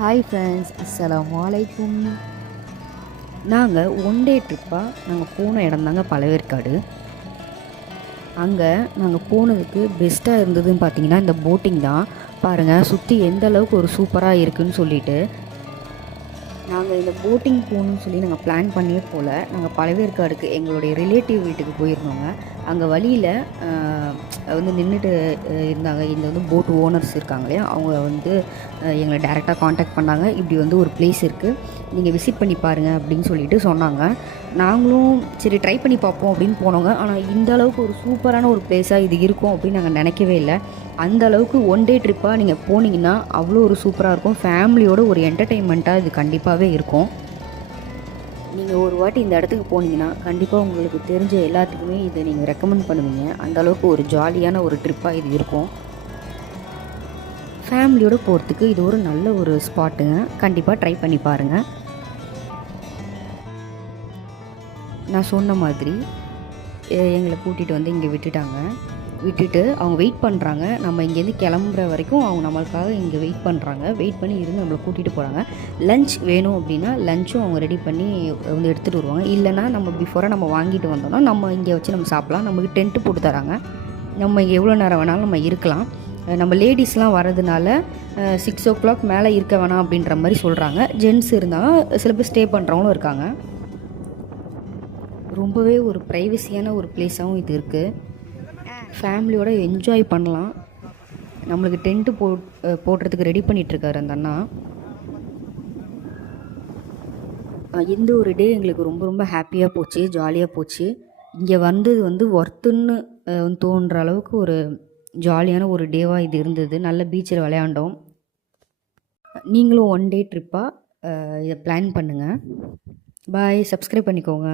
Hi friends, அஸ்ஸலாமு அலைக்கும். நாங்கள் ஒன் டே ட்ரிப்பாக நாங்கள் போன இடம் தாங்க பழவேற்காடு. அங்கே நாங்கள் போனதுக்கு பெஸ்ட்டாக இருந்ததுன்னு பார்த்தீங்கன்னா இந்த போட்டிங் தான். பாருங்கள் சுற்றி எந்த அளவுக்கு ஒரு சூப்பராக இருக்குதுன்னு சொல்லிட்டு நாங்கள் இந்த போட்டிங் போகணுன்னு சொல்லி நாங்கள் பிளான் பண்ணியே போகல. நாங்கள் பழவேற்காடுக்கு எங்களுடைய ரிலேட்டிவ் வீட்டுக்கு போயிருந்தோங்க. அங்கே வழியில் வந்து நின்றுட்டு இருந்தாங்க. இந்த வந்து போட் ஓனர்ஸ் இருக்காங்க இல்லையா, அவங்க வந்து எங்களை டைரெக்டாக காண்டாக்ட் பண்ணாங்க. இப்படி வந்து ஒரு பிளேஸ் இருக்குது, நீங்கள் விசிட் பண்ணி பாருங்கள் அப்படின்னு சொல்லிட்டு சொன்னாங்க. நாங்களும் சரி ட்ரை பண்ணி பார்ப்போம் அப்படின்னு போனோங்க. ஆனால் இந்த அளவுக்கு ஒரு சூப்பரான ஒரு பிளேஸாக இது இருக்கும் அப்படின்னு நாங்கள் நினைக்கவே இல்லை. அந்த அளவுக்கு ஒன் டே ட்ரிப்பாக நீங்கள் போனீங்கன்னா அவ்வளோ ஒரு சூப்பராக இருக்கும். ஃபேமிலியோட ஒரு என்டர்டெயின்மெண்ட்டாக இது கண்டிப்பாகவே இருக்கும். நீங்கள் ஒரு வாட்டி இந்த இடத்துக்கு போனீங்கன்னா கண்டிப்பாக உங்களுக்கு தெரிஞ்ச எல்லாத்துக்குமே இதை நீங்கள் ரெக்கமெண்ட் பண்ணுவீங்க. அந்தளவுக்கு ஒரு ஜாலியான ஒரு ட்ரிப்பாக இது இருக்கும். ஃபேமிலியோடு போகிறதுக்கு இது ஒரு நல்ல ஒரு ஸ்பாட்டுங்க. கண்டிப்பாக ட்ரை பண்ணி பாருங்கள். நான் சொன்ன மாதிரி எங்களை கூட்டிகிட்டு வந்து இங்கே விட்டுட்டு அவங்க வெயிட் பண்ணுறாங்க. நம்ம இங்கேருந்து கிளம்புற வரைக்கும் அவங்க நம்மளுக்காக இங்கே வெயிட் பண்ணுறாங்க. வெயிட் பண்ணி இருந்து நம்மளை கூட்டிகிட்டு போகிறாங்க. லஞ்ச் வேணும் அப்படின்னா லஞ்சும் அவங்க ரெடி பண்ணி வந்து எடுத்துகிட்டு வருவாங்க. இல்லைனா நம்ம பிஃபோராக நம்ம வாங்கிட்டு வந்தோம்னா நம்ம இங்கே வச்சு நம்ம சாப்பிட்லாம். நமக்கு டென்ட்டு போட்டு தராங்க. நம்ம எவ்வளோ நேரம் வேணாலும் நம்ம இருக்கலாம். நம்ம லேடிஸ்லாம் வரதுனால 6 o'clock மேலே இருக்க வேணாம் அப்படின்ற மாதிரி சொல்கிறாங்க. ஜென்ட்ஸ் இருந்தால் சில பேர் ஸ்டே பண்ணுறவங்களும் இருக்காங்க. ரொம்பவே ஒரு ப்ரைவசியான ஒரு பிளேஸாகவும் இது இருக்குது. ஃபேமிலியோட என்ஜாய் பண்ணலாம். நம்மளுக்கு டென்ட்டு போடுறதுக்கு ரெடி பண்ணிகிட்ருக்காரு அந்த அண்ணா. இந்த ஒரு டே எங்களுக்கு ரொம்ப ரொம்ப ஹாப்பியாக போச்சு, ஜாலியாக போச்சு. இங்கே வந்தது வந்து ஒர்த்துன்னு தோன்ற அளவுக்கு ஒரு ஜாலியான ஒரு டேவாக இது இருந்தது. நல்ல பீச்சில் விளையாண்டோம். நீங்களும் ஒன் டே ட்ரிப்பாக இதை பிளான் பண்ணுங்கள். பாய். சப்ஸ்கிரைப் பண்ணிக்கோங்க.